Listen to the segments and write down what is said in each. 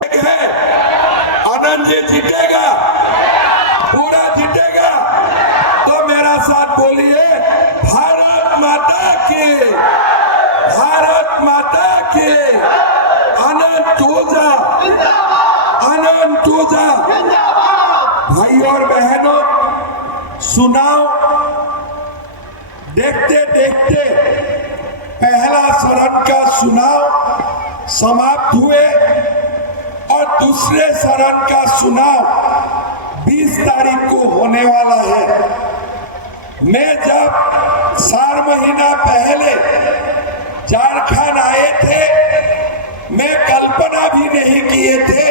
है आनंद जी जीतेगा, पूरा जीतेगा। तो मेरा साथ बोलिए भारत माता की, भारत माता की। आनंद तूजा, आनंद तूजा। भाई और बहनों, चुनाव देखते देखते पहला चरण का चुनाव समाप्त हुए और दूसरे चरण का चुनाव 20 तारीख को होने वाला है। मैं जब 4 महीना पहले झारखंड आए थे, मैं कल्पना भी नहीं किए थे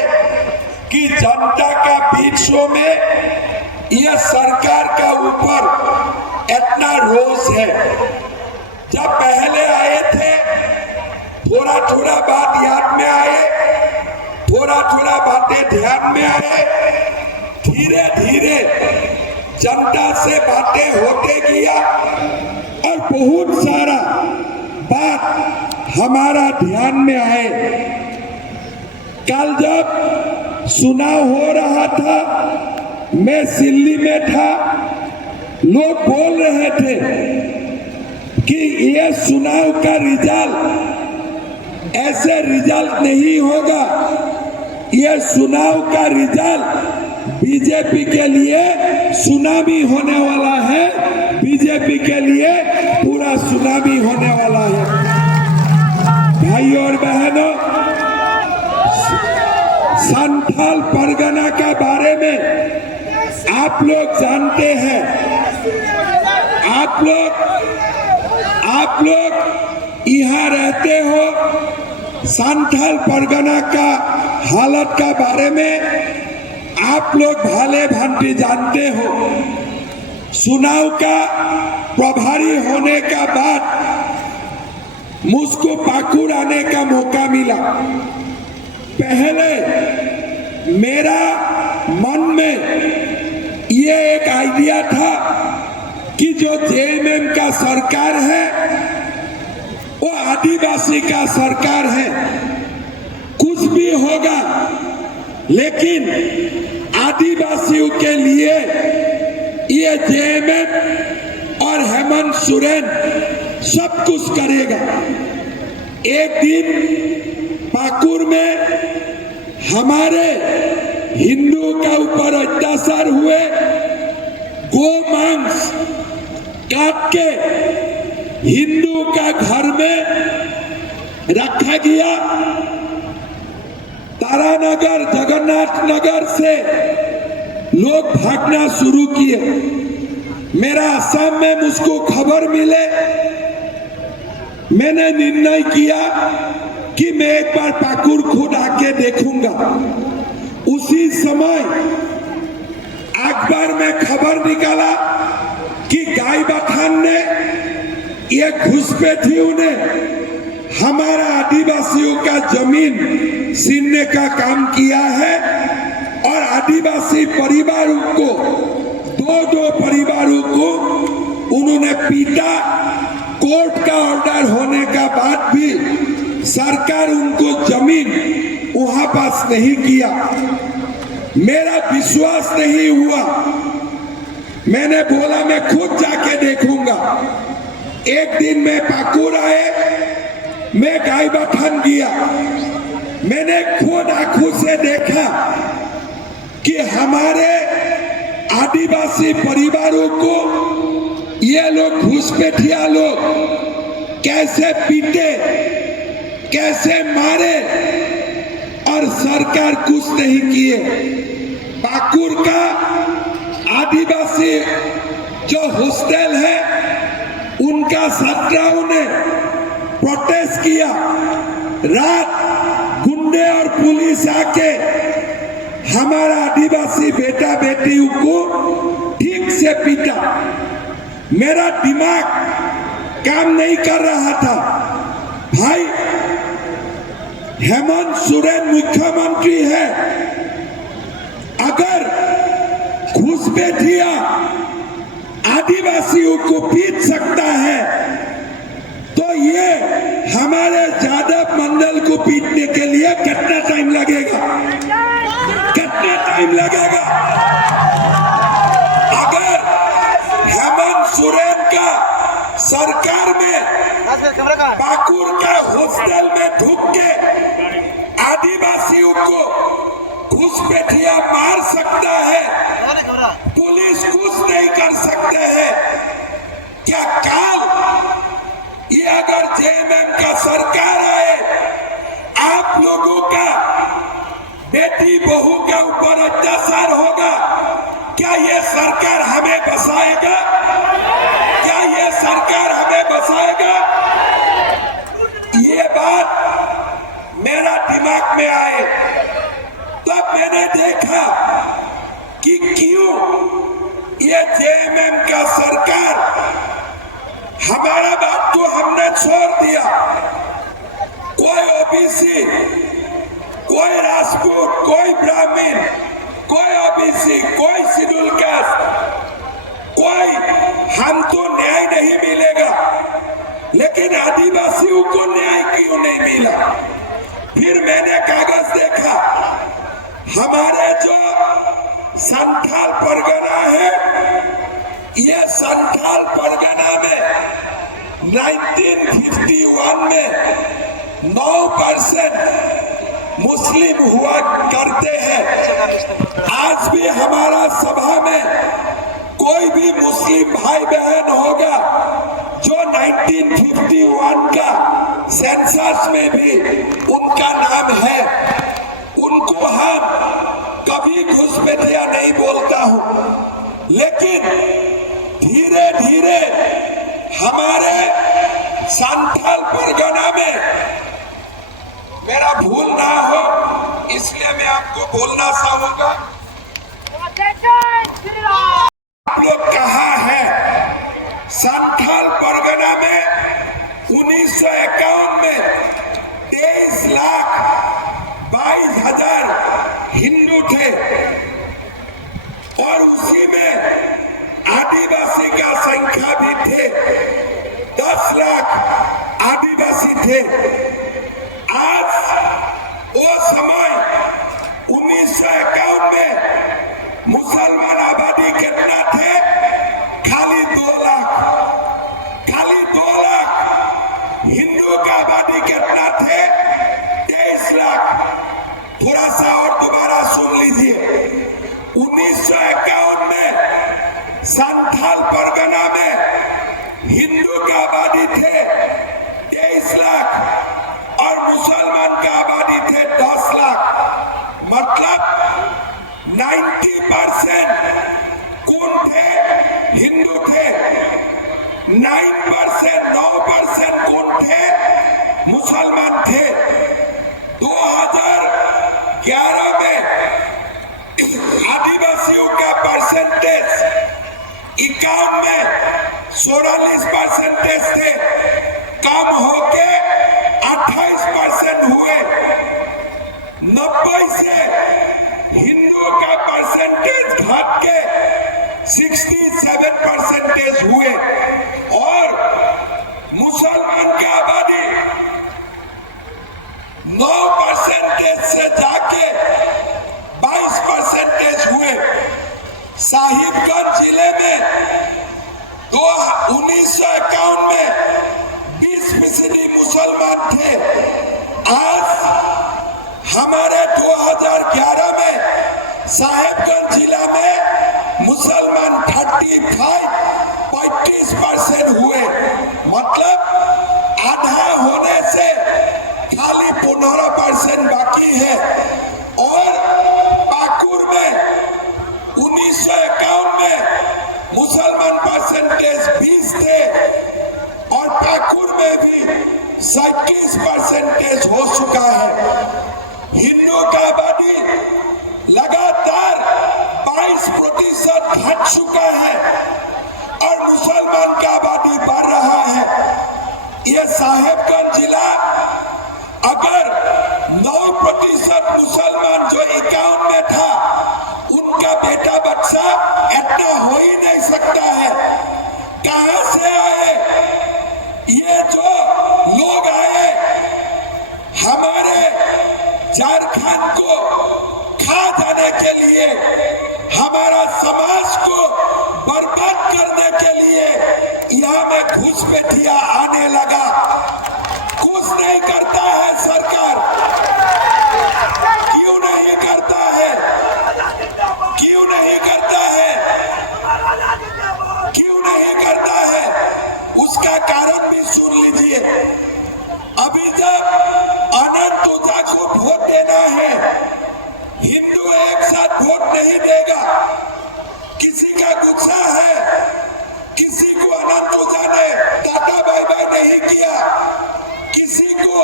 कि जनता का बीचों में यह सरकार का ऊपर इतना रोष है। जब पहले आए थे थोड़ा थोड़ा बात याद में आए, थोड़ा थोड़ा बातें ध्यान में आए, धीरे धीरे जनता से बातें होते गया और बहुत सारा बात हमारा ध्यान में आए। कल जब चुनाव हो रहा था, मैं दिल्ली में था, लोग बोल रहे थे कि यह चुनाव का रिजल्ट ऐसे रिजल्ट नहीं होगा, यह चुनाव का रिजल्ट बीजेपी के लिए सुनामी होने वाला है, बीजेपी के लिए पूरा सुनामी होने वाला है। भाई और बहनों, संथाल परगना के बारे में आप लोग जानते हैं, आप लोग यहाँ रहते हो, संथाल परगना का हालत का बारे में आप लोग भले भांति जानते हो। चुनाव का प्रभारी होने का बाद मुझको पाकुड़ आने का मौका मिला। पहले मेरा मन में ये एक आइडिया था कि जो जेएमएम का सरकार है वो आदिवासी का सरकार है, कुछ भी होगा लेकिन आदिवासियों के लिए ये जेएमएम और हेमंत सोरेन सब कुछ करेगा। एक दिन पाकुड़ में हमारे हिंदू का ऊपर अत्याचार हुए, गो मांस काट के हिंदू का घर में रखा गया। तारानगर, जगन्नाथ नगर से लोग भागना शुरू किए। मेरा असम में मुझको खबर मिले, मैंने निर्णय किया कि मैं एक बार पाकुड़ खुद आके देखूंगा। उसी समय अखबार में खबर निकाला कि गाय बथान ने ये घुसपैठियों ने हमारा आदिवासियों का जमीन छीनने का काम किया है और आदिवासी परिवारों को, दो परिवारों को उन्होंने पीटा। कोर्ट का ऑर्डर होने का बाद भी सरकार उनको जमीन वहां पास नहीं किया। मेरा विश्वास नहीं हुआ, मैंने बोला मैं खुद जाके देखूंगा। एक दिन मैं पाकुड़ आए, मैं गाय बथान गया, मैंने खुद आंखों से देखा कि हमारे आदिवासी परिवारों को ये लोग घुसपैठिया लोग कैसे पीटे, कैसे मारे और सरकार कुछ नहीं किए। पाकुड़ का आदिवासी जो हॉस्टल है उनका छात्राओं ने प्रोटेस्ट किया। रात गुंडे और पुलिस आके हमारा आदिवासी बेटा बेटियों को ठीक से पीटा। मेरा दिमाग काम नहीं कर रहा था। भाई, हेमंत सोरेन मुख्यमंत्री है, अगर घुसपैठिया आदिवासियों को पीट सकता है तो ये हमारे यादव मंडल को पीटने के लिए कितना टाइम लगेगा? टाइम लगेगा। अगर हेमंत सोरेन का सरकार में पाकुड़ का हॉस्टल में ढुक के आदिवासियों को घुसपैठिया मार सकता है, पुलिस कुछ नहीं कर सकते हैं, क्या काल ये अगर जेएमएम का सरकार आए, आप लोगों का बेटी बहू के ऊपर अत्याचार होगा, क्या ये सरकार हमें बचाएगा? क्या ये सरकार हमें बचाएगा? ये बात मेरा दिमाग में आए तब मैंने देखा कि क्यों ये जेएमएम का सरकार, हमारा बात तो हमने छोड़ दिया, कोई ओबीसी, कोई राजपूत, कोई ब्राह्मण, कोई ओबीसी, कोई शेड्यूल कास्ट, कोई हमको न्याय नहीं मिलेगा, लेकिन आदिवासियों को न्याय क्यों नहीं मिला? फिर मैंने कागज देखा, हमारे जो संथाल परगना है, ये संथाल परगना में 1951 में 9% मुस्लिम हुआ करते हैं। आज भी हमारा सभा में कोई भी मुस्लिम भाई बहन होगा जो 1951 का सेंसस में भी उनका नाम है, उनको हम कभी घुसपैठिया नहीं बोलता हूं, लेकिन धीरे धीरे हमारे संथाल परगना में, मेरा भूल ना हो इसलिए मैं आपको बोलना चाहूंगा, आप लोग कहाँ हैं? संथाल परगना में 1951 में 23,22,000 हिंदू थे और उसी में आदिवासी का संख्या भी थे, 10 लाख आदिवासी थे। आज वो समय 1951 में मुसलमान आबादी कितना थे? खाली 2 लाख, खाली 2 लाख। हिंदू का आबादी कितना थे? 23 लाख। थोड़ा सा और दोबारा सुन लीजिए, 1951 में संथाल परगना में हिंदू का आबादी थे 23 लाख और मुसलमान का आबादी थे 10 लाख। मतलब 90% कौन थे? हिंदू थे। 9% कौन थे? मुसलमान थे। 2011 में आदिवासियों का परसेंटेज 51 में 44% थे, कम होके 28% हुए। 90 से हिंदू का परसेंटेज घट के 67% हुए और मुसलमान की आबादी 9% से जाके 22% हुए। साहिबगंज जिले में 1951 में 20% मुसलमान थे। आज हमारे 2011 में साहिबगंज जिला में मुसलमान 35% हुए। मतलब आधा होने से खाली 15% बाकी है। और पाकुड़ में 1951 में मुसलमान परसेंटेज 20 थे और पाकुड़ में भी 37% हो चुका है। हिंदू का आबादी लगातार 22% घट चुका है और मुसलमान का आबादी बढ़ रहा है। ये साहिबगंज जिला अगर 9% मुसलमान जो 51 में था, उनका बेटा बच्चा इतना हो ही नहीं सकता है। कहां से आए ये जो लोग आए? हमारे झारखंड को खा जाने के लिए, हमारा समाज को बर्बाद करने के लिए यहाँ में घुसपैठिया आने लगा। कुछ नहीं करता है सरकार, क्यों नहीं करता है, क्यों नहीं करता है, क्यों नहीं करता है? उसका कारण भी सुन लीजिए। अभी जब अनंत ओझा को वोट देना है, हिंदू एक साथ वोट नहीं देगा। किसी का गुस्सा है, किसी को अनंत ओझा ने टाटा बाय बाय नहीं किया, किसी को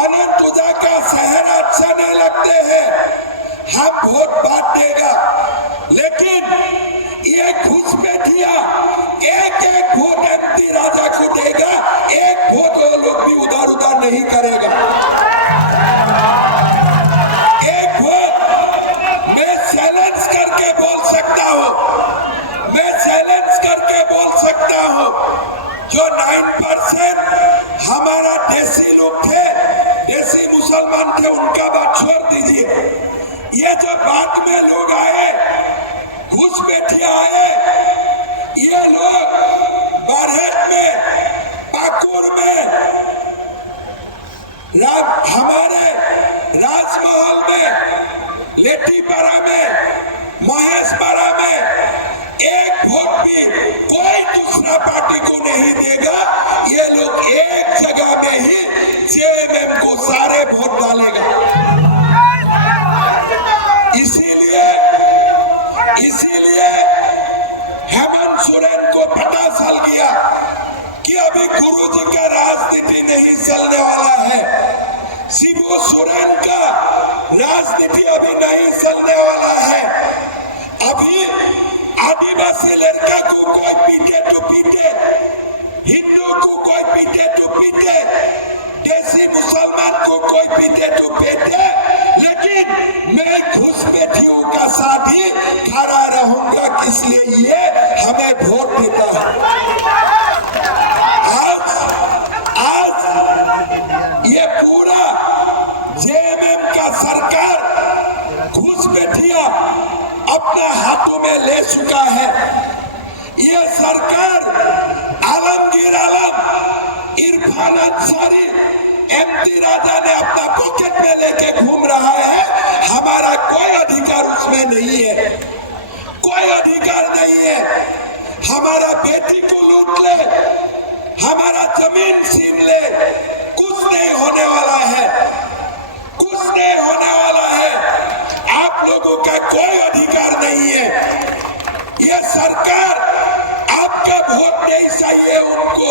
अनंत ओझा का शहर अच्छा नहीं लगते हैं, हम वोट बांट देगा। लेकिन ये घुसपैठिया एक एक वोट एमपी राजा को देगा, एक वोट वो लोग भी उधर उधर नहीं करेगा। एक वोट मैं चैलेंज करके बोल सकता हूँ, मैं चैलेंज करके बोल सकता हूँ, जो 9% हमारा देसी लोग थे, देसी मुसलमान थे, उनका बात छोड़ दीजिए। ये जो बाद में लोग आए, घुसपैठिया आए, ये लोग बारहेट में, पाकुर में, हमारे राजमहल में, लेटीपारा में, महेशपारा में एक वोट भी कोई दूसरा पार्टी को नहीं देगा। ये लोग एक जगह में ही जेएमएम को सारे वोट डालेगा। इसीलिए हेमंत सोरेन को पता चल गया कि अभी गुरुजी का राजनीति नहीं चलने वाला है, शिबू सोरेन का राजनीति अभी नहीं चलने वाला है। अभी आदिवासी लड़का को कोई पीटे तो पीटे, हिंदू को कोई पीटे तो पीटे, देसी मुसलमान को कोई पीटे तो पीटे, लेकिन मैं घुसपैठियों का साथ ही खड़ा रहूंगा। किस लिए? ये हमें वोट देता है। आज ये पूरा जेएमएम का सरकार घुसपैठिया अपने हाथों में ले चुका है। ये सरकार आलमगीर आलम, इरफान अंसारी, एमपी राजा ने अपना पॉकेट में लेके घूम रहा है। हमारा कोई अधिकार उसमें नहीं है, कोई अधिकार नहीं है। हमारा बेटी को लूट ले, हमारा जमीन छीन ले, कुछ नहीं होने वाला है, कुछ नहीं होने वाला है। आप लोगों का कोई अधिकार नहीं है। ये सरकार आपका वोट नहीं चाहिए, उनको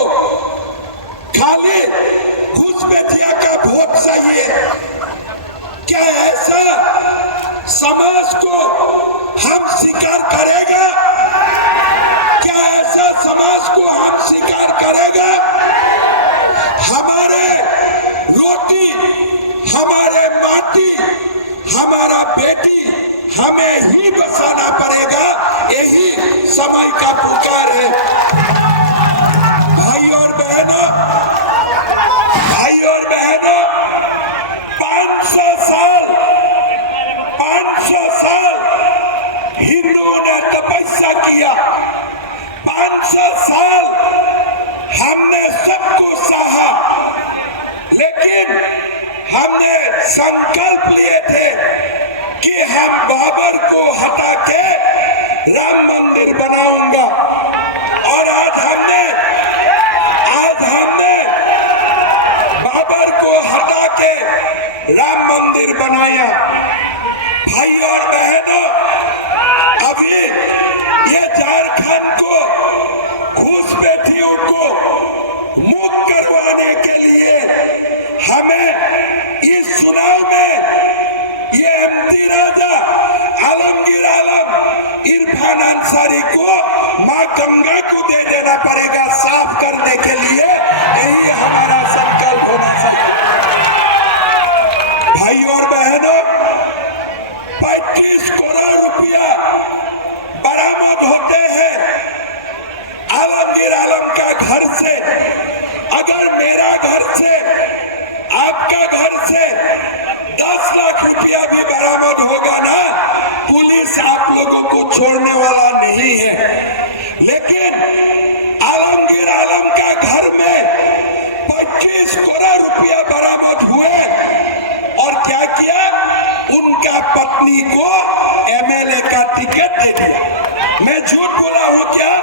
खाली घुसपैठिया का वोट चाहिए। क्या ऐसा समाज को हम स्वीकार करेगा? क्या ऐसा समाज को हम स्वीकार करेगा? हमारे रोटी, हमारे माटी, हमारा बेटी हमें ही बचाना पड़ेगा। यही समय का पुकार है। भाई और बहनों, 500 साल हिंदुओं ने तपस्या किया, 500 साल हमने सबको सहा, लेकिन हमने संकल्प लिए थे कि हम बाबर को हटा के राम मंदिर बनाऊंगा। और आज हमने बाबर को हटा के राम मंदिर बनाया। भाई और बहनों, अभी ये झारखंड को घुसपैठियों को मुक्त करवाने के लिए हमें इस चुनाव में ये एमपी राजा आलमगीर आलम, इरफान अंसारी को मां गंगा को दे देना पड़ेगा साफ करने के लिए। यही हमारा संकल्प होना चाहिए। भाई और बहनों, 35 करोड़ रुपया बरामद होते हैं आलमगीर आलम का घर से। अगर मेरा घर से, आपका घर से 10 लाख रुपया भी बरामद होगा ना, पुलिस छोड़ने वाला नहीं है। लेकिन आलमगीर आलम का घर में 25 करोड़ रुपया बरामद हुए और क्या किया, उनका पत्नी को एमएलए का टिकट दे दिया। मैं झूठ बोला हूं क्या?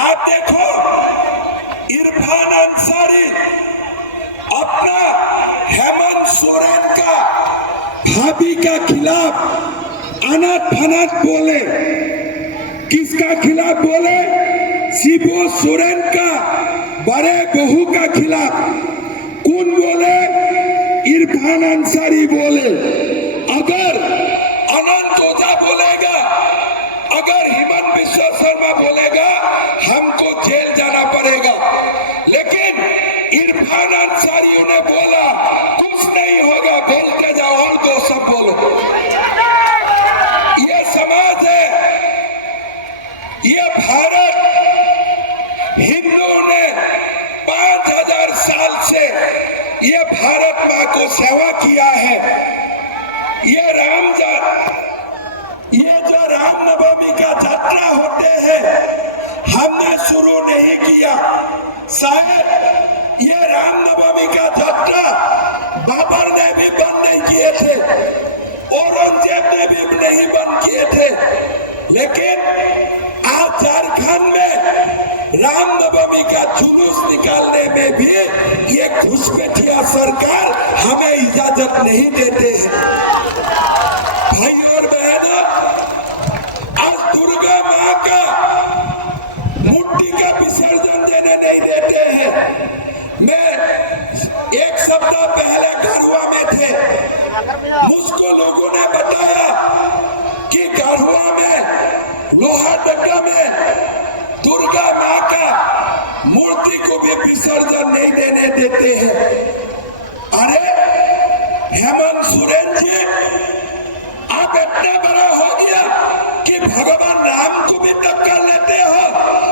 आप देखो, इरफान अंसारी अपना हेमंत सोरेन का भाभी का खिलाफ अनट फनट बोले। किसका खिलाफ बोले? शिबू सोरेन का बड़े बहू का खिलाफ। कौन बोले? इरफान अंसारी बोले। अगर अनंत ओझा बोलेगा, अगर हिमंत बिश्व शर्मा बोलेगा, हमको जेल जाना पड़ेगा। लेकिन इरफान अंसारी ने बोला कुछ नहीं होगा, बोलते जाओ और दो सब बोलो। ये समाज है, ये भारत। हिंदुओं ने 5000 साल से ये भारत माँ को सेवा किया है। ये जो रामनवमी का यात्रा होते हैं, हमने शुरू नहीं किया। शायद ये रामनवमी का यात्रा बाबर ने भी बंद नहीं किए थे, औरंगजेब ने भी नहीं बंद किए थे। लेकिन आज झारखंड में रामनवमी का जुलूस निकालने में भी ये घुसपैठिया सरकार हमें इजाजत नहीं देते हैं। भाई और बहनों, आज दुर्गा माँ का मूर्ति का विसर्जन देने नहीं देते हैं। मैं एक सप्ताह पहले गढ़वा में थे, मुझको लोगों ने बताया कि गढ़वा में लोहारदगा में दुर्गा माँ का मूर्ति को भी विसर्जन नहीं देने देते हैं। अरे हेमंत सोरेन जी, आप इतना बड़ा हो गया कि भगवान राम को भी टक्कर लेते हो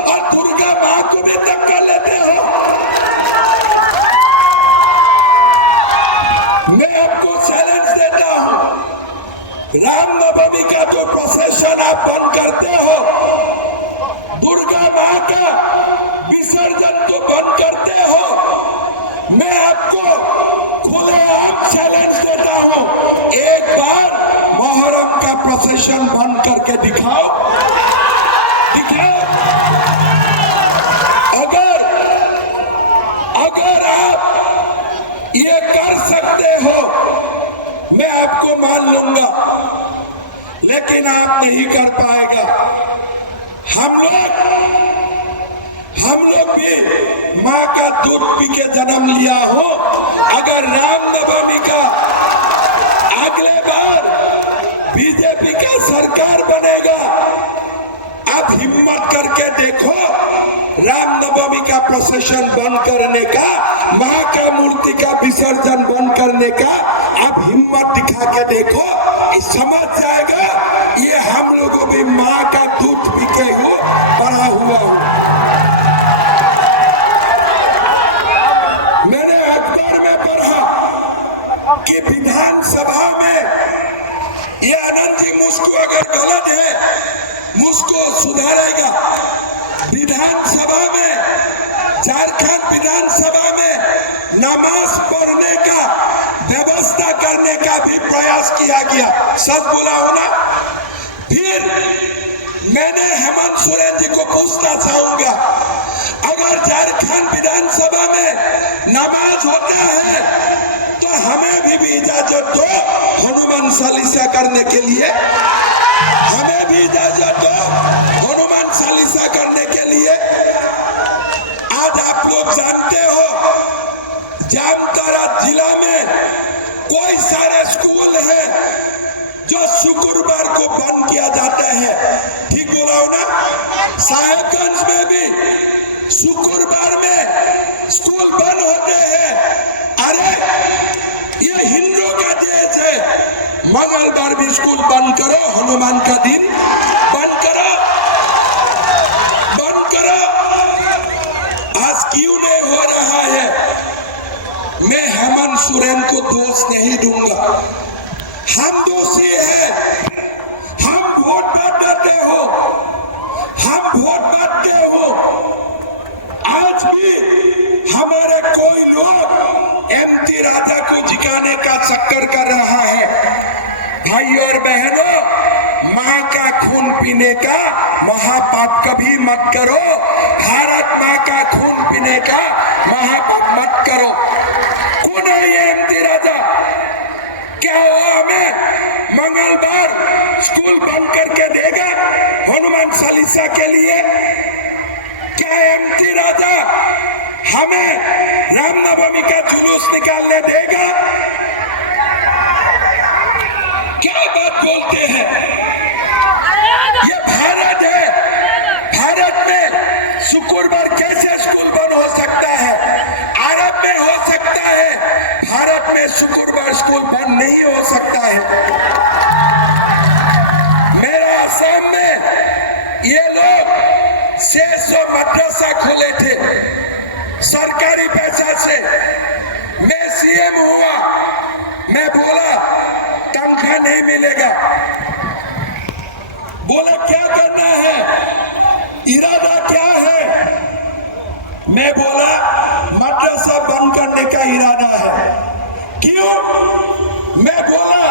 और दुर्गा माँ को भी टक्कर लेते हो। मैं आपको चैलेंज देता हूं, रामनवमी का जो प्रोसेशन आप बंद करते हो, दुर्गा माँ का विसर्जन तो बंद करते हो, मैं आपको खुलेआम चैलेंज देता हूं, एक बार मोहर्रम का प्रोसेशन बंद करके दिखाओ। अगर आप ये कर सकते हो, मैं आपको मान लूंगा, लेकिन आप नहीं कर पाएगा। हम लोग भी माँ का दूध पी के जन्म लिया हो। अगर रामनवमी का अगले बार बीजेपी का सरकार बनेगा, आप हिम्मत करके देखो, रामनवमी का प्रोसेशन बंद करने का, माँ का मूर्ति का विसर्जन बंद करने का आप हिम्मत दिखा के देखो, समझ जाएगा ये हम लोगों भी माँ का दूध पी के हो बड़ा हुआ हूं। मैंने अखबार में पढ़ा कि विधानसभा में ये आनंद जी मुझको अगर गलत है, मुझको सुधारेगा। विधानसभा में, झारखंड विधानसभा में नमाज पढ़ने का व्यवस्था करने का भी प्रयास किया गया। सच बोला हो ना? फिर मैंने हेमंत सोरेन जी को पूछना चाहूंगा, अगर झारखंड विधानसभा में नमाज होता है तो हमें भी इजाजत दो हनुमान चालीसा करने के लिए। हमें भी इजाजत दो हनुमान चालीसा करने के लिए। आज आप लोग जानते हो, जामताड़ा जिला में कोई सारे स्कूल है जो शुक्रवार को बंद किया जाता है। ठीक बोला हो ना? साहेबगंज में भी शुक्रवार में स्कूल बंद होते हैं। अरे ये हिंदू का देश है, मंगलवार भी स्कूल बंद करो, हनुमान का दिन बंद करो, बंद करो। आज क्यों नहीं हो रहा है? मैं हेमंत सोरेन को दोष नहीं दूंगा, हम दोषी हैं। हम वोट मांगते हो, हम वोट मांगते हो। आज भी हमारे कोई लोग एमटी राजा को जिताने का चक्कर कर रहा है। भाई और बहनों, माँ का खून पीने का महापाप कभी मत करो। भारत माँ का खून पीने का महापाप मत करो। कौन है ये एमटी राजा? क्या वो हमें मंगलवार स्कूल बंद करके देगा हनुमान चालीसा के लिए? क्या एमटी राजा हमें रामनवमी का जुलूस निकालने देगा? क्या बात बोलते हैं? ये भारत है। भारत में शुक्रवार कैसे स्कूल बंद हो सकता है? अरब में हो सकता है, भारत में शुक्रवार स्कूल बंद नहीं हो सकता है। मेरा असम में ये लोग 600 मदरसा खोले थे सरकारी पैसा से। मैं सीएम हुआ, मैं बोला तनख्वाह नहीं मिलेगा। बोला क्या करना है, इरादा क्या है? मैं बोला मदरसा बंद करने का इरादा है। क्यों? मैं बोला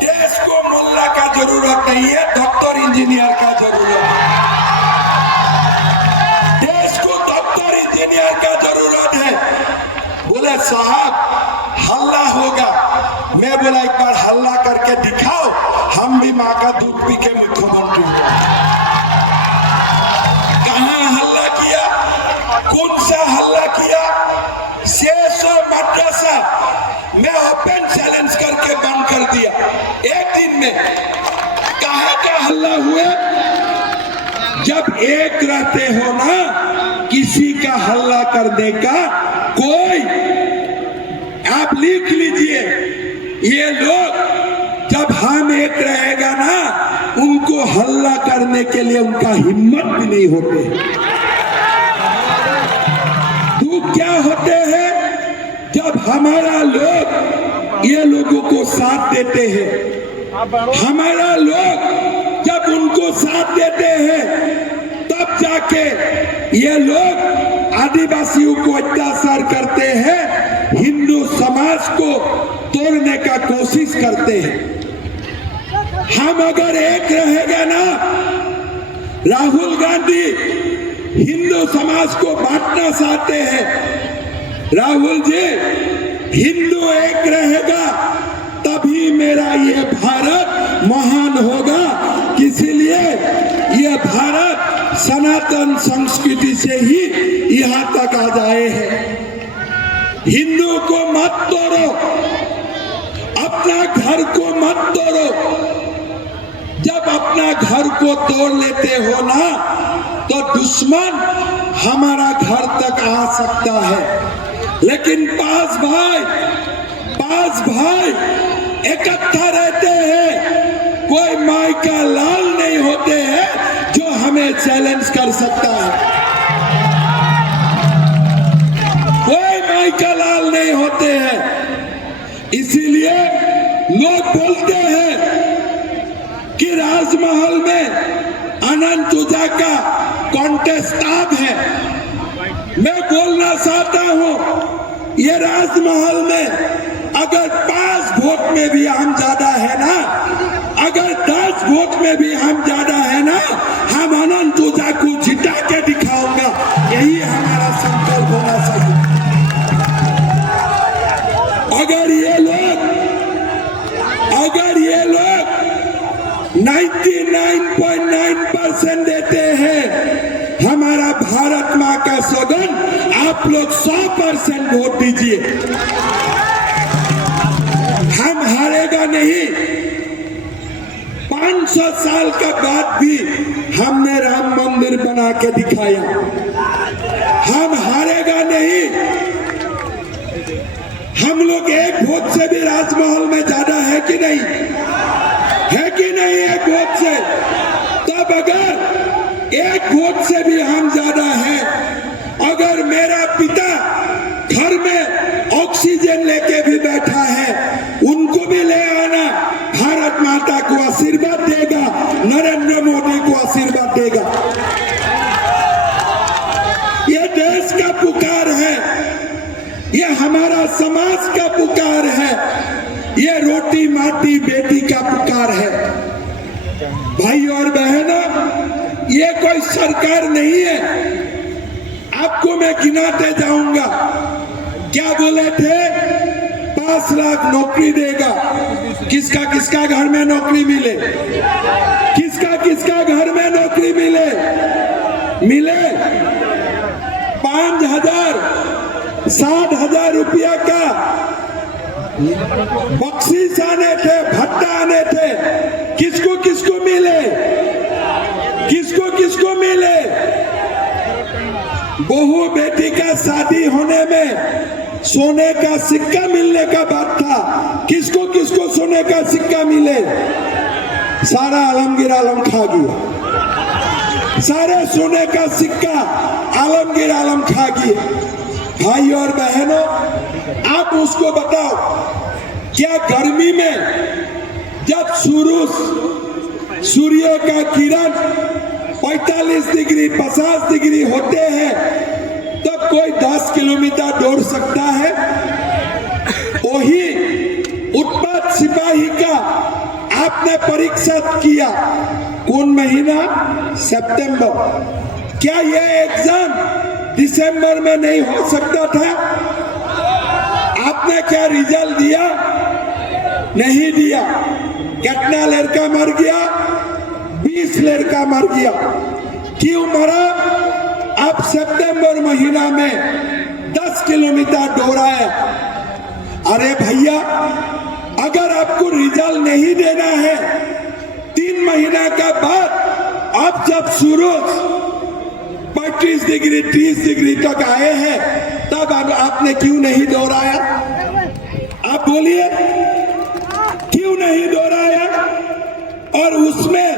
देश को मुल्ला का जरूरत नहीं है, डॉक्टर इंजीनियर का जरूरत है। देश को डॉक्टर इंजीनियर का जरूरत है। बोले साहब हल्ला होगा। मैं बोला एक बार हल्ला करके दिखाओ, हम भी माँ का दूध पी के मुख्यमंत्री हुए। कहाँ हल्ला किया? कौन सा हल्ला किया? 600 मदरसा मैं ओपन चैलेंज करके बंद कर दिया एक दिन में। कहाँ का हल्ला हुआ? जब एक रहते हो ना, किसी का हल्ला करने का कोई, आप लिख लीजिए, ये लोग जब हम एक रहेगा ना, उनको हल्ला करने के लिए उनका हिम्मत भी नहीं होते। तो क्या होते हैं? जब हमारा लोग ये लोगों को साथ देते हैं, हमारा लोग जब उनको साथ देते हैं, तब जाके ये लोग आदिवासियों को अत्याचार करते हैं, हिंदू समाज को तोड़ने का कोशिश करते हैं। हम अगर एक रहेगा ना, राहुल गांधी हिंदू समाज को बांटना चाहते हैं। राहुल जी, हिंदू एक रहेगा तभी मेरा ये भारत महान होगा। इसीलिए ये भारत सनातन संस्कृति से ही यहाँ तक आ जाए हैं। हिंदू को मत तोड़ो, अपना घर को मत तोड़ो। जब अपना घर को तोड़ लेते हो ना, तो दुश्मन हमारा घर तक आ सकता है। लेकिन पांच भाई इकट्ठा रहते हैं, कोई माई का लाल नहीं होते हैं जो हमें चैलेंज कर सकता है। कोई माई का लाल नहीं होते हैं। इसीलिए लोग बोलते हैं कि राजमहल में अनंत ऊर्जा का कॉन्टेस्ट अब है। मैं बोलना चाहता हूं, ये राजमहल में अगर 5 वोट में भी हम ज्यादा है ना, अगर 10 वोट में भी हम ज्यादा है ना, हम अनंत ऊर्जा को जिता के दिखाऊंगा। यही हमारा संकल्प होना चाहिए। अगर ये लोग 99.9% देते हैं हमारा भारत माँ का सौगन, आप लोग 100% वोट दीजिए। हम हारेगा नहीं। 500 साल का बाद भी हमने राम मंदिर बना के दिखाया। हम हारेगा नहीं। हम लोग एक वोट से भी राजमहल में ज्यादा है कि नहीं? है कि नहीं? एक वोट से। तब अगर एक वोट से भी हम ज्यादा है, अगर मेरा पिता घर में ऑक्सीजन लेके भी बैठा है, उनको भी ले आना। भारत माता को आशीर्वाद देगा। नरेंद्र हमारा समाज का पुकार है, ये रोटी माटी बेटी का पुकार है। भाई और बहनों, ये कोई सरकार नहीं है। आपको मैं गिनाते जाऊंगा। क्या बोले थे? 5 लाख नौकरी देगा। किसका किसका घर में नौकरी मिले? किसका किसका घर में नौकरी मिले? 5,000 60,000 रुपया का बख्शीश आने थे, भत्ता आने थे। किसको किसको मिले? किसको किसको मिले? बहू बेटी का शादी होने में सोने का सिक्का मिलने का बात था। किसको किसको सोने का सिक्का मिले? सारा आलमगीर आलम खा गया। सारे सोने का सिक्का आलमगीर आलम खा गया। भाई और बहनों, आप उसको बताओ, क्या गर्मी में जब सूर्य का किरण 45 डिग्री 50 डिग्री होते हैं तब कोई 10 किलोमीटर दौड़ सकता है? वही उत्पात सिपाही का आपने परीक्षा किया। कौन महीना? सितंबर। क्या यह एग्जाम दिसंबर में नहीं हो सकता था? आपने क्या रिजल्ट दिया? नहीं दिया। कितना लड़का मर गया? 20 लड़का मर गया। क्यों मरा? अब सितंबर महीना में 10 किलोमीटर दौड़ाया। अरे भैया, अगर आपको रिजल्ट नहीं देना है 3 महीना का बाद, अब जब सूरज 35 डिग्री 30 डिग्री तक आए हैं तब आपने क्यों नहीं दौड़ाया? आप बोलिए, क्यों नहीं दौड़ाया? और उसमें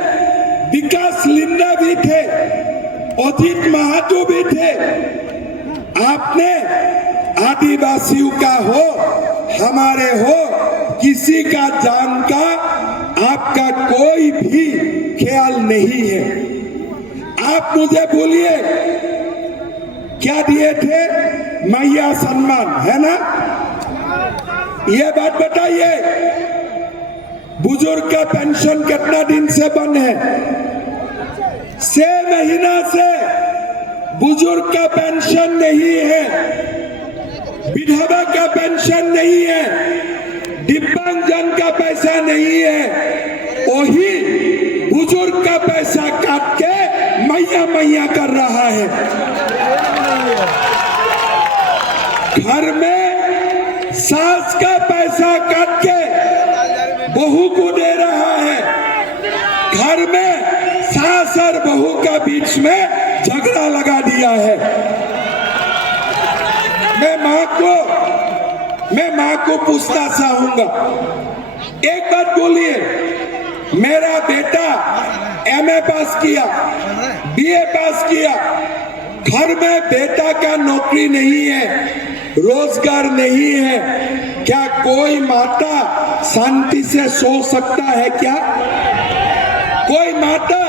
विकास लिंडा भी थे, अजीत महातो भी थे। आपने आदिवासियों का हो, हमारे हो, किसी का जान का आपका कोई भी ख्याल नहीं है। आप मुझे बोलिए, क्या दिए थे? मैया सम्मान, है ना? ये बात बताइए। बुजुर्ग का पेंशन कितना दिन से बंद है? 6 महीना से बुजुर्ग का पेंशन नहीं है, विधवा का पेंशन नहीं है, दिव्यांगजन का पैसा नहीं है। वही बुजुर्ग का पैसा काट के मैया मैया कर रहा है। घर में सास का पैसा काट के बहू को दे रहा है। घर में सास और बहू का बीच में झगड़ा लगा दिया है। मैं माँ को पूछना चाहूंगा, एक बात बोलिए, मेरा बेटा एमए पास किया, बीए पास किया, घर में बेटा का नौकरी नहीं है, रोजगार नहीं है, क्या कोई माता शांति से सो सकता है क्या? कोई माता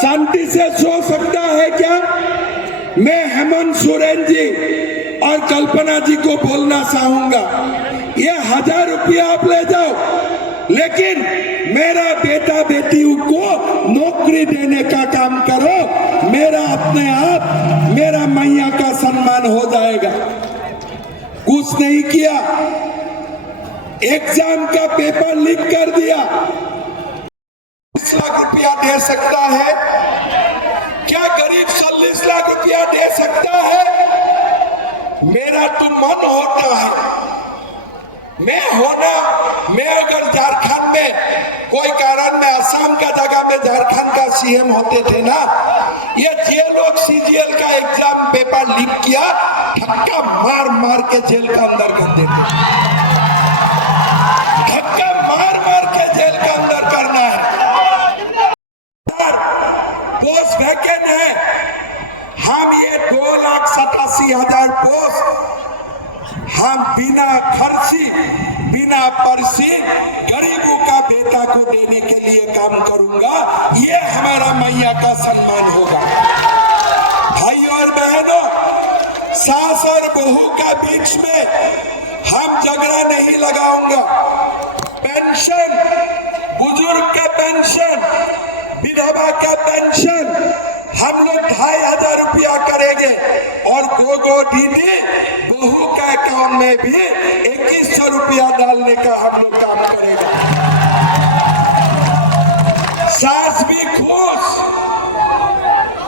शांति से सो सकता है क्या? मैं हेमंत सोरेन जी और कल्पना जी को बोलना चाहूंगा, ये 1000 रुपया आप ले जाओ, लेकिन मेरा बेटा बेटियों को नौकरी देने का काम करो। मेरा अपने आप मेरा मैया का सम्मान हो जाएगा। कुछ नहीं किया, एग्जाम का पेपर लीक कर दिया। 40 लाख रुपया दे सकता है क्या? गरीब 40 लाख रुपया दे सकता है? मेरा तो मन होता है, मैं अगर झारखंड में कोई कारण में असम का जगह में झारखंड का सीएम होते थे ना, ये जे लोग सीजीएल का एग्जाम पेपर लीक किया, धक्का मार मार के जेल का अंदर कर देते। धक्का मार मार के जेल का अंदर करना है। पोस्ट वैकेंट है, हम ये 2,87,000 पोस्ट हम बिना खर्ची बिना पर्ची गरीबों का बेटा को देने के लिए काम करूंगा। ये हमारा मैया का सम्मान होगा। भाई और बहनों, सास और बहू का बीच में हम झगड़ा नहीं लगाऊंगा। पेंशन, बुजुर्ग का पेंशन, विधवा का पेंशन हम लोग 2500 रुपया करेंगे और गो दीदी बहू का अकाउंट में भी 2100 रुपया डालने का हम लोग काम करेंगे। सास भी खुश,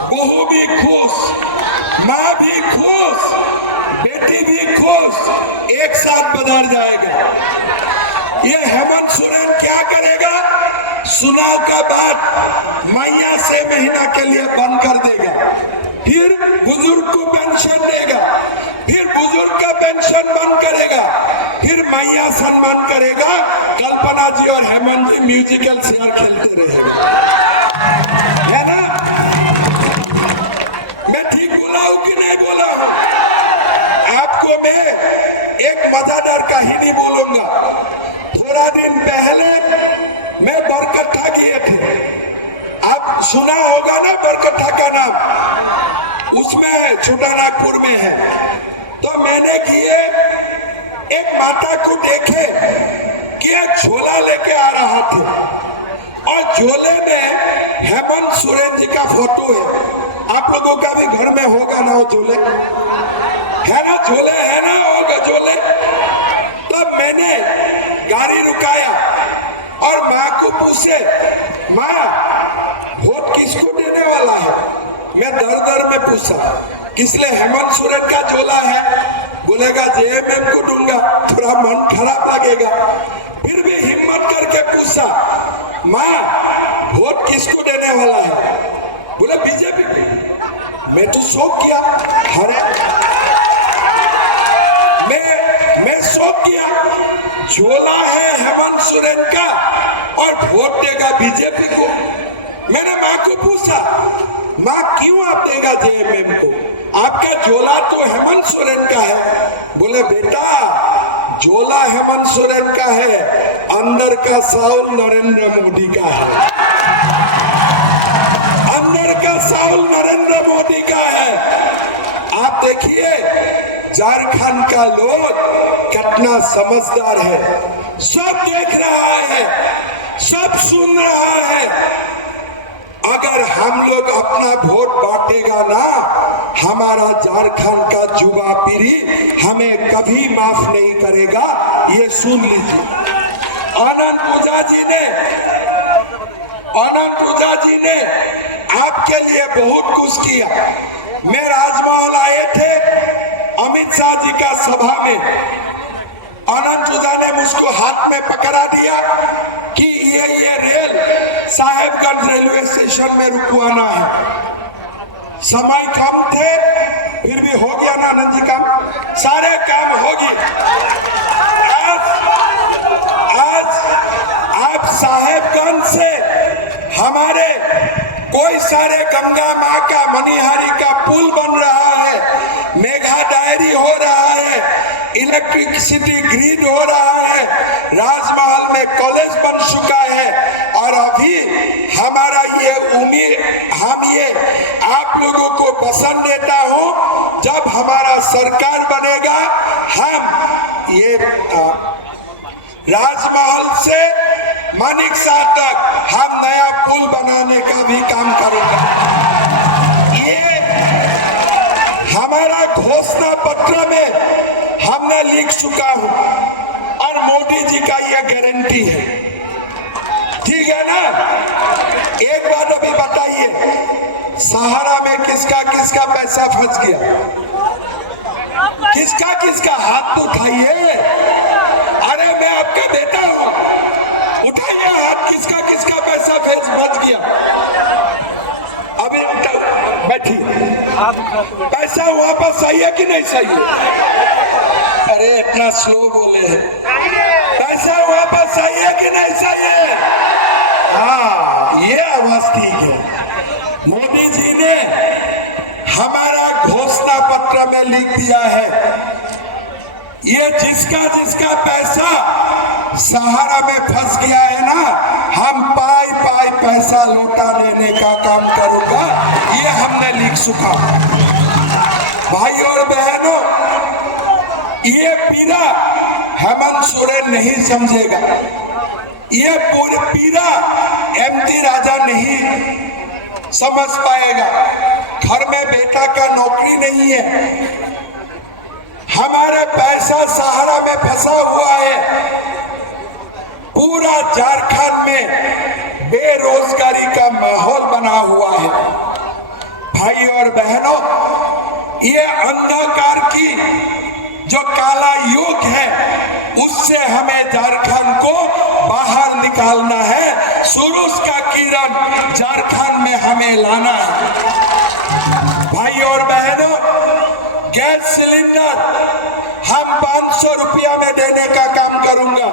बहू भी खुश, माँ भी खुश, बेटी भी खुश, एक साथ बदल जाएगा। ये हेमंत सोरेन क्या करेगा? चुनाव का बाद मैया से महीना के लिए बंद कर देगा, फिर बुजुर्ग को पेंशन देगा, फिर बुजुर्ग का पेंशन बंद करेगा, फिर मैया सम्मान करेगा। कल्पना जी और हेमंत जी म्यूजिकल चेयर खेलते रहेगा, है ना? मैं ठीक बोला हूं कि नहीं बोला हूं? आपको मैं एक मजेदार कहानी बोलूंगा। थोड़ा दिन पहले मैं बरकट्ठा गए थे, आप सुना होगा ना बरकट्ठा का नाम, उसमें छोटा नागपुर में है। तो मैंने किए एक माता को देखे कि एक झोला लेके आ रहा थे और झोले में हेमंत सोरेन जी का फोटो है। आप लोगों का भी घर में होगा ना वो झोले, है ना? झोले है ना, होगा झोले। तब मैंने गाड़ी रुकाया और माँ को पूछे, माँ वोट किसको देने वाला है? मैं दर में पूछा, किसलिए? हेमंत सोरेन का झोला है, बोलेगा जेएमएम को दूंगा, थोड़ा मन खराब लगेगा। फिर भी हिम्मत करके पूछा, माँ वोट किसको देने वाला है? बोले बीजेपी को। मैं तो शौक किया, अरे मैं शौक किया, झोला है हेमंत सोरेन का और वोट देगा बीजेपी को। मैंने माँ को पूछा, माँ क्यों आप देगा जेएमएम को? आपका झोला तो हेमंत सोरेन का है। बोले बेटा झोला हेमंत सोरेन का है, अंदर का साउल नरेंद्र मोदी का है, अंदर का साउल नरेंद्र मोदी का है। आप देखिए झारखंड का लोग कितना समझदार है, सब देख रहा है, सब सुन रहा है। अगर हम लोग अपना वोट बांटेगा ना, हमारा झारखंड का युवा पीढ़ी हमें कभी माफ नहीं करेगा, ये सुन लीजिए। आनंद पूजा जी ने आपके लिए बहुत कुछ किया। मैं राजमहल आए थे अमित शाह जी का सभा में, आनंद पूजा ने मुझको हाथ में पकड़ा दिया कि ये रेल साहेबगंज रेलवे स्टेशन में रुकवाना है। समय कम थे, फिर भी हो गया ना आनंद जी काम, सारे काम हो गए। आज आप साहेबगंज से हमारे कोई सारे गंगा माँ का मनिहारी का पुल बन रहा है, मेगा डायरी हो रहा है, इलेक्ट्रिसिटी ग्रिड हो रहा है, राजमहल में कॉलेज बन चुका है। और अभी हमारा ये उम्मीद, हम ये आप लोगों को पसंद देता हूं, जब हमारा सरकार बनेगा हम ये राजमहल से मानिक शाह तक हम नया पुल बनाने का भी काम करेंगे। ये हमारा घोषणा पत्र में हमने लिख चुका हूं और मोदी जी का यह गारंटी है, ठीक है ना? एक बात अभी बताइए, सहारा में किसका किसका पैसा फंस गया? किसका किसका? हाथ तो उठाइए। अरे मैं आपका बेटा हूं, उठाइए हाथ, किसका किसका पैसा फंस गया? अभी बैठी, पैसा वापस सही है कि नहीं सही है? अरे इतना स्लो बोले हैं, पैसा वापस सही है कि नहीं सही है? हाँ, ये आवाज ठीक है। मोदी जी ने हमारा घोषणा पत्र में लिख दिया है, ये जिसका जिसका पैसा सहारा में फंस गया है ना, हम पाई पाई पैसा लौटा देने का काम करूंगा, ये हमने लिख चुका। भाई और बहनों, ये पीड़ा हेमंत सोरेन नहीं समझेगा, ये पूरी पीड़ा एमटी राजा नहीं समझ पाएगा। घर में बेटा का नौकरी नहीं है, हमारे पैसा सहारा में फंसा हुआ है, पूरा झारखंड में बेरोजगारी का माहौल बना हुआ है। भाई और बहनों, ये अंधकार की जो काला युग है उससे हमें झारखंड को बाहर निकालना है। सूरज का किरण झारखंड में हमें लाना है। भाई और बहनों, गैस सिलेंडर हम 500 रुपया में देने का काम करूंगा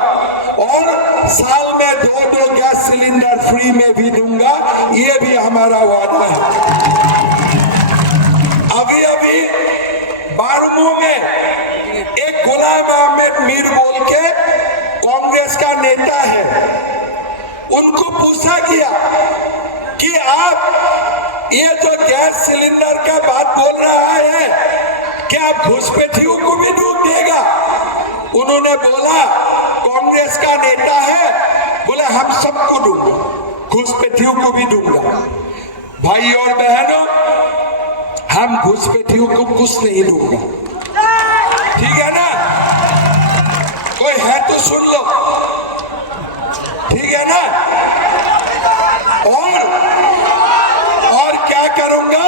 और साल में 2 गैस सिलेंडर फ्री में भी दूंगा, ये भी हमारा वादा है। अभी अभी बारमू में एक गुलाम अहमद मीर बोल के कांग्रेस का नेता है, उनको पूछा गया कि आप ये जो गैस सिलेंडर का बात बोल रहा है, क्या आप घुसपैठियों को भी डूब देगा? उन्होंने बोला, कांग्रेस का नेता है, बोले हम सबको दूंगा, घुसपैठियों को भी दूंगा। भाई और बहनों, हम घुसपैठियों को कुछ नहीं दूंगा, ठीक है ना? कोई है तो सुन लो, ठीक है ना? और क्या करूंगा,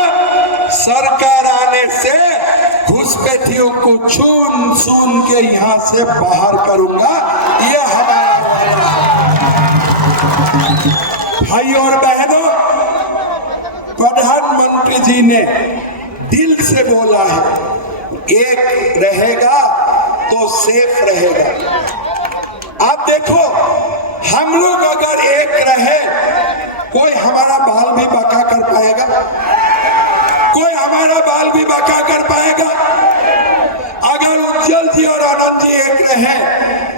सरकार आने से घुसपैठियों को चुन चुन के यहां से बाहर करूंगा, ये हमारा वादा है। भाई और बहनों, प्रधानमंत्री जी ने दिल से बोला है, एक रहेगा तो सेफ रहेगा। आप देखो, हम लोग अगर एक रहे, कोई हमारा बाल भी बका कर पाएगा? कोई हमारा बाल भी बका कर पाएगा? अगर उज्जवल जी और आनंद जी एक रहे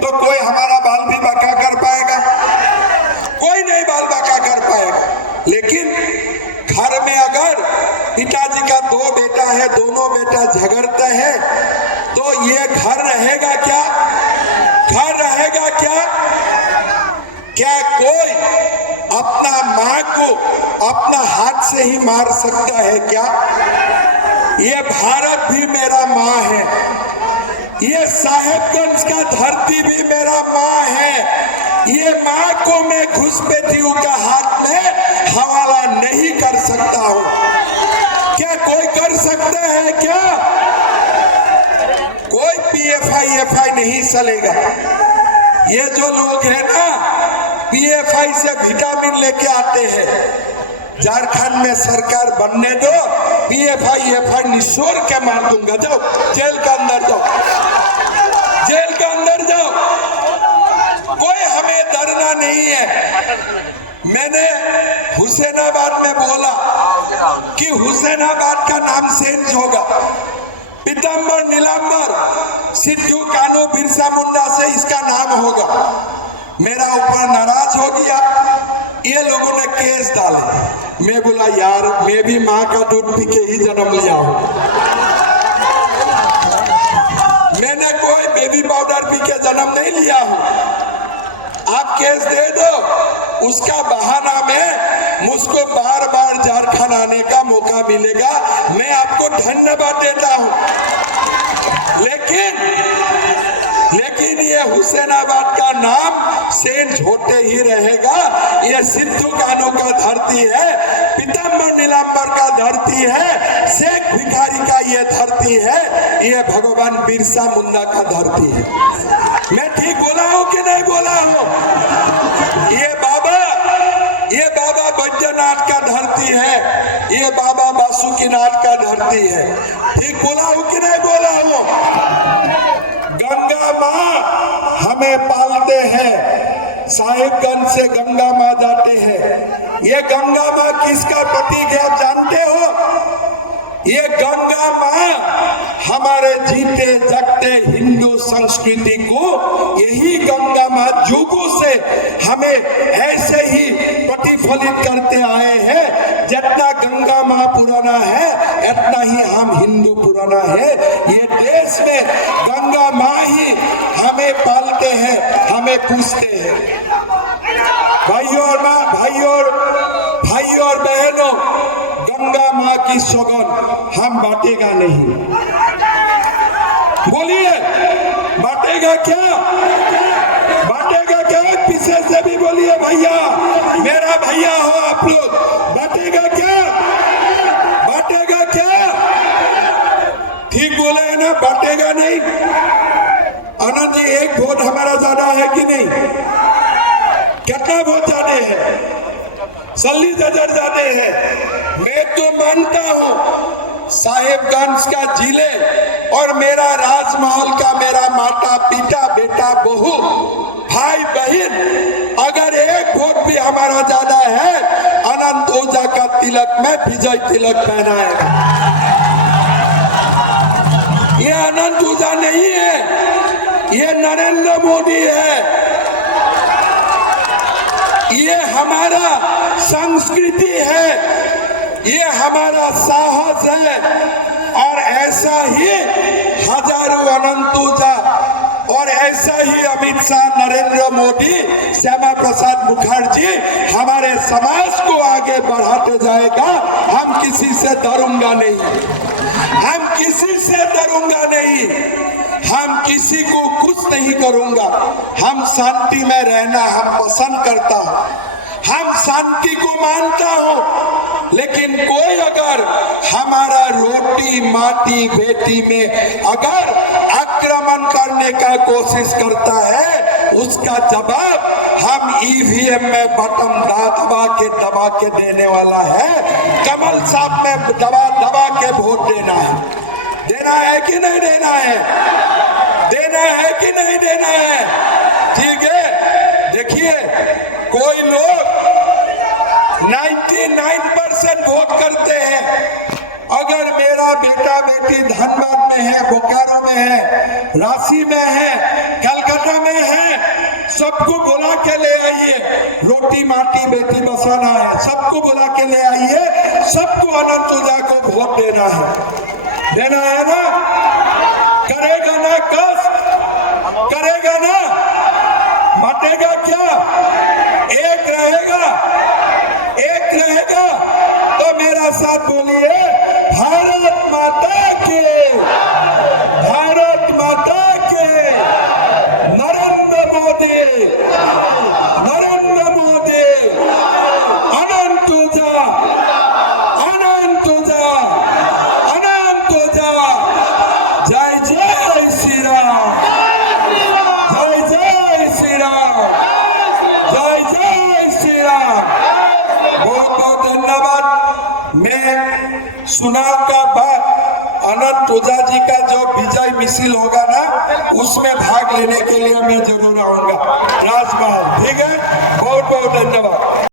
तो कोई हमारा बाल भी बका कर पाएगा? कोई नहीं बाल बका कर पाएगा। लेकिन घर में अगर पिताजी का 2 बेटा है, दोनों बेटा झगड़ते हैं, तो ये घर रहेगा क्या? घर रहेगा क्या? क्या कोई अपना मां को अपना हाथ से ही मार सकता है क्या? ये भारत भी मेरा मां है, ये साहेबगंज का धरती भी मेरा मां है, ये मां को मैं घुसपैठियों का हाथ में हवाला नहीं कर सकता हूं। क्या कोई कर सकता है क्या? कोई पीएफआई एफआई नहीं चलेगा। ये जो लोग हैं ना, पीएफआई से विटामिन लेके आते हैं, झारखंड में सरकार बनने दो, पीएफआई एफआई निचोड़ के मार दूंगा, जाओ जेल का अंदर जाओ, जेल का अंदर जाओ, कोई हमें डरना नहीं है। मैंने हुसैनाबाद में बोला कि हुसैनाबाद का नाम चेंज होगा, पीताम्बर नीलांबर सिद्धू कान्हू बिरसा मुंडा से इसका नाम होगा। मेरा ऊपर नाराज हो गया, ये लोगों ने केस डाले। मैं बोला, यार मैं भी माँ का दूध पी के ही जन्म लिया हूं, मैंने कोई बेबी पाउडर पी के जन्म नहीं लिया हूं। आप केस दे दो, उसका बहाना में मुझको बार बार झारखंड आने का मौका मिलेगा, मैं आपको धन्यवाद देता हूं। लेकिन ये हुसैनाबाद का नाम चेंज होते ही रहेगा। ये सिद्धू कान्हू का धरती है, पीताम्बर नीलांबर का धरती है, शेख भिखारी का ये धरती है, ये भगवान बिरसा मुंडा का धरती है। मैं ठीक बोला हूं कि नहीं बोला हूं? ये बाबा बैद्यनाथ का धरती है, ये बाबा बासुकीनाथ का धरती है। ठीक बोला हूं कि नहीं बोला हूं? गंगा माँ हमें पालते हैं, साहिबगंज से गंगा माँ जाते हैं। ये गंगा माँ किसका प्रतीक है आप जानते हो? ये गंगा माँ हमारे जीते जगते हिंदू संस्कृति को, यही गंगा माँ युगों से हमें ऐसे ही प्रतिफलित करते आए हैं। जितना गंगा माँ पुराना है, इतना ही हम हिंदू पुराना है। ये देश में गंगा माँ ही हमें पालते हैं, हमें पूछते हैं। भाइयों और बहनों, गंगा माँ की सौगंध हम बांटेगा नहीं। बोलिए, बांटेगा क्या? बांटेगा क्या? पीछे से भी बोलिए भैया, मेरा भैया हो आप लोग, बांटेगा क्या? बांटेगा क्या? ठीक बोले है ना, बांटेगा नहीं। आनंद जी, एक वोट हमारा ज्यादा है कि नहीं? कितना वोट ज्यादा है? 40,000 ज्यादा है। मैं तो मानता हूं साहेबगंज का जिले और मेरा राजमहल का मेरा माता पिता बेटा बहू भाई बहन, अगर एक वोट भी हमारा ज्यादा है, अनंत ओझा का तिलक में विजय तिलक पहनाएगा। ये अनंत ओझा नहीं है, ये नरेंद्र मोदी है। ये हमारा संस्कृति है, ये हमारा साहस है। और ऐसा ही हजारों अनंत ओझा और ऐसा ही अमित शाह, नरेंद्र मोदी, श्यामा प्रसाद मुखर्जी हमारे समाज को आगे बढ़ाते जाएगा। हम किसी से डरूंगा नहीं, हम किसी से डरूंगा नहीं, हम किसी को कुछ नहीं करूंगा। हम शांति में रहना हम पसंद करता हूं, हम शांति को मानता हूं। लेकिन कोई अगर हमारा रोटी माटी बेटी में अगर आक्रमण करने का कोशिश करता है, उसका जवाब हम ईवीएम में बटन दबा के देने वाला है। कमल साहब में दबा के वोट देना है कि नहीं देना है? देना है कि नहीं देना है? ठीक है। देखिए, कोई लोग 99% वोट करते हैं। अगर मेरा बेटा बेटी धनबाद में है, बोकारो में है, रांची में है, कलकत्ता में है, सबको बुला के ले आइए। रोटी माटी बेटी बसाना है, सबको बुला के ले आइए। सबको अनंत ओझा को वोट देना है ना? करेगा ना? कस करेगा ना? बांटेगा क्या? एक रहेगा तो मेरा साथ बोलिए, भारत माता के, भारत माता के, नरेंद्र मोदी, नरेंद्र मोदी, अनंत ओझा, अनंत ओझा, अनंत ओझा। जय जय श्री राम, जय जय श्री राम, जय जय श्री राम। बहुत बहुत धन्यवाद। मैं चुनाव का बाद अनंत ओझा जी का जो विजय मिছিল होगा ना, उसमें भाग लेने के लिए मैं जरूर आऊंगा राजमहल। ठीक है, बहुत बहुत धन्यवाद।